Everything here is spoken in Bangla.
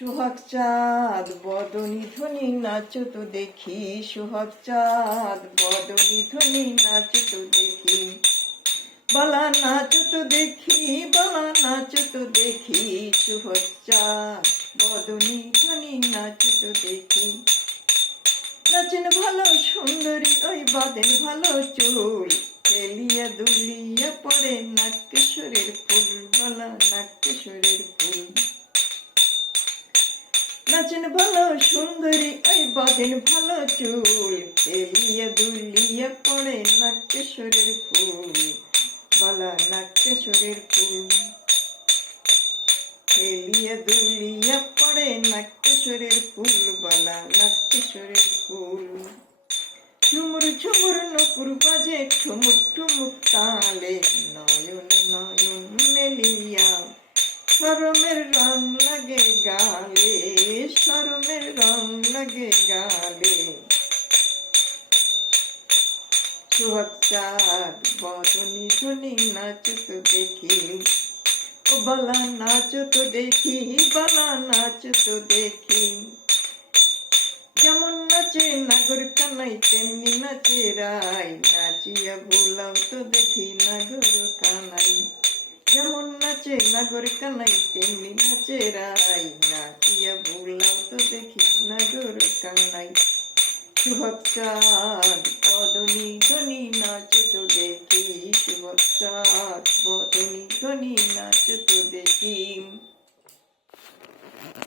সোহাগ চাঁদ বদনী ধ্বনি নাচো তো দেখি, সোহাগ চাঁদ বদনী ধ্বনি নাচো তো দেখি, বালা নাচো তো দেখি, বালা নাচো তো দেখি, সোহাগ চাঁদ বদনী ধ্বনি নাচো তো দেখি। নাচেন ভালো সুন্দরী ওই বাঁধেন ভালো চুল, খেলিয়া দুলিয়া পড়ে নাক্যেশ্বরের ফুল, বালা নাক্যেশ্বরের ফুল। নাচেন ভালো সুন্দরী ওই বাঁধেন ভালো চুল, খেলিয়া দুলিয়া পড়ে নাক্যেশ্বরের ফুল, বালা নাক্যেশ্বরের ফুল। খেলিয়া দুলিয়া পড়ে নাক্যেশ্বরের ফুল, বালা নাক্যেশ্বরের ফুল। ঝুমুর ঝুমুর নুপুর বাজে ঠুমুক ঠুমুক তালে, নয়ন নয়ন মেলিয়া শরমের রং লাগে গালে, শরমের রং লাগে গালে। সোহাগ চাঁদ বদনী ধ্বনি নাচো তো দেখি, ও বালা নাচো তো দেখি, বালা নাচো তো দেখি। যেমন নাচে নাগর কানাই তেমনি নাচে রাই, নাচিয়া ভোলাও তো দেখি নাগর কানাই। যেমন নাচে নাগর কানাই তেমনি নাচে রাই, নাচিয়া ভোলাও তো দেখি নাগর কানাই। সোহাগ চাঁদ বদনী ধ্বনি নাচো তো দেখি, সোহাগ চাঁদ বদনী ধ্বনি নাচো তো দেখি।